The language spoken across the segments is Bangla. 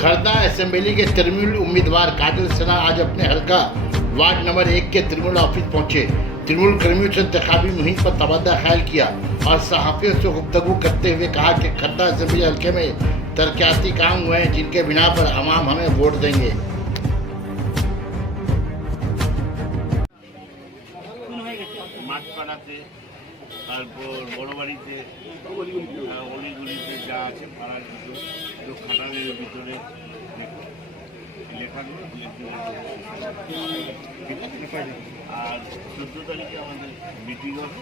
खरदा असेंबली के तृणमूल उम्मीदवार काजल सिन्हा आज अपने हल्का वार्ड नंबर 1 के तृणमूल ऑफिस पहुंचे। तृणमूल कर्मियों से इंतखाबी मुहिम पर तबादला ख्याल किया और सहाफियों से गुफ्तगू करते हुए कहा कि खरदा असेंबली हल्के में तरक्याती काम हुए हैं जिनके बिना पर अवाम हमें वोट देंगे। তারপর বড় বাড়িতে অলিগুলিতে যা আছে পাড়ার ভিতর খাটালের ভিতরে লেখাগুলো আর 14 তারিখে আমাদের মিটিং হবে।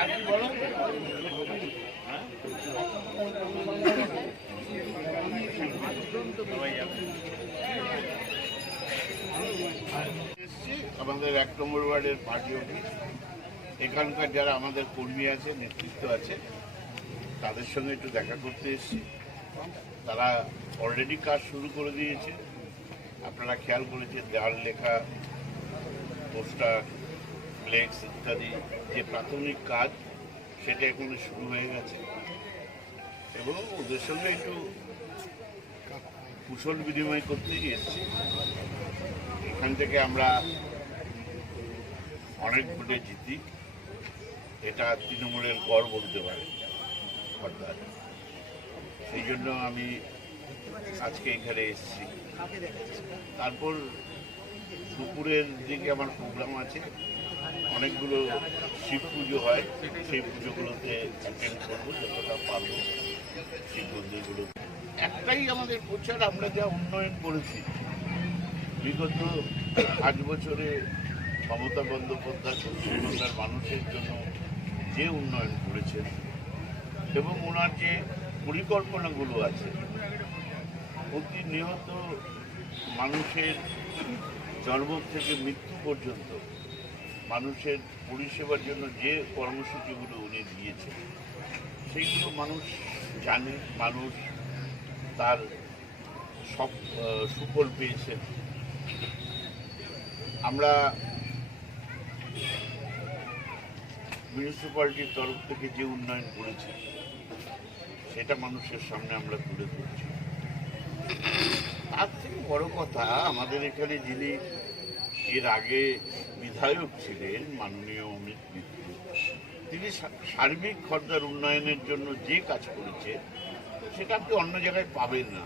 আর কি বলো আমাদের 1 নম্বর ওয়ার্ডের পার্টি অফিস, এখানকার যারা আমাদের কর্মী আছে, নেতৃত্ব আছে, তাদের সঙ্গে একটু দেখা করতে এসেছি। তারা অলরেডি কাজ শুরু করে দিয়েছে। আপনারা খেয়াল করেছেন দেওয়াল লেখা, পোস্টার, ফ্লেক্স ইত্যাদি যে প্রাথমিক কাজ সেটা এখন শুরু হয়ে গেছে এবং ওদের সঙ্গে একটু কুশল বিনিময় করতে গিয়েছি। এখান থেকে আমরা অনেক ভোটে জিতি, এটা তৃণমূলের গড় বলতে পারে খর্দার। সেই জন্য আমি আজকে এখানে এসেছি। তারপর দুপুরের দিকে আমার প্রোগ্রাম আছে, অনেকগুলো শিব পুজো হয়, সেই পুজোগুলোতে অ্যাটেন্ড করবো যতটা পারবো। শিব মন্দিরগুলো একটাই আমাদের প্রচার, আমরা যা উন্নয়ন করেছি বিগত 5 বছরে মমতা বন্দ্যোপাধ্যায় পশ্চিমবাংলার মানুষের জন্য যে উন্নয়ন করেছেন এবং ওনার যে পরিকল্পনাগুলো আছে, প্রতিনিয়ত মানুষের জন্ম থেকে মৃত্যু পর্যন্ত মানুষের পরিষেবার জন্য যে কর্মসূচিগুলো উনি দিয়েছেন সেইগুলো মানুষ জানে, মানুষ তার সব সুফল পেয়েছেন। আমরা মিউনিসিপ্যালিটির তরফ থেকে যে উন্নয়ন করেছি সেটা মানুষের সামনে আমরা তুলে ধরছি। তার থেকে বড় কথা, আমাদের এখানে যিনি এর আগে বিধায়ক ছিলেন মাননীয় অমিত মিত্র, তিনি সার্বিক খর্দার উন্নয়নের জন্য যে কাজ করেছে সেটা আপনি অন্য জায়গায় পাবেন না।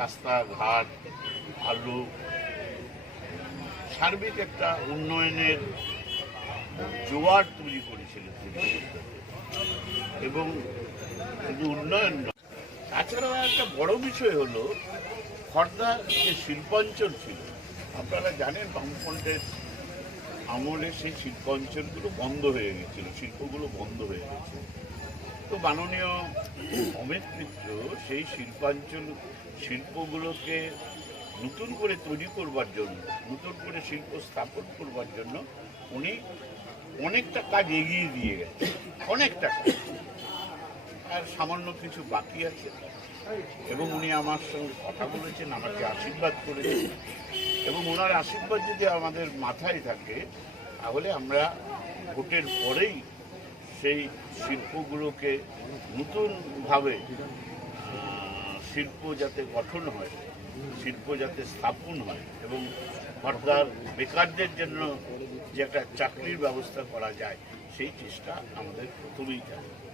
রাস্তাঘাট, আলো, সার্বিক একটা উন্নয়নের জোয়ার তৈরি করেছিলেন এবং শুধু উন্নয়ন নয়, তাছাড়াও একটা বড় বিষয় হলো খর্দা যে শিল্পাঞ্চল ছিল, আপনারা জানেন বামফ্রন্টের আমলে সেই শিল্পাঞ্চলগুলো বন্ধ হয়ে গেছিল, শিল্পগুলো বন্ধ হয়ে গেছে। তো মাননীয় অমিত মিত্র সেই শিল্পগুলোকে নতুন করে তৈরি করবার জন্য, নতুন করে শিল্প স্থাপন করবার জন্য উনি অনেকটা কাজ এগিয়ে দিয়ে গেছে, অনেকটা কাজ, আর সামান্য কিছু বাকি আছে। এবং উনি আমার সঙ্গে কথা বলেছেন, আমাকে আশীর্বাদ করেছেন এবং ওনার আশীর্বাদ যদি আমাদের মাথায় থাকে তাহলে আমরা ভোটের পরেই সেই শিল্পগুলোকে নতুনভাবে শিল্প যাতে গঠন হয়, শিল্প যাতে স্থাপন হয় এবং খর্দার বেকারদের জন্য যে একটা চাকরির ব্যবস্থা করা যায় সেই চেষ্টা আমাদের প্রথমেই থাকে।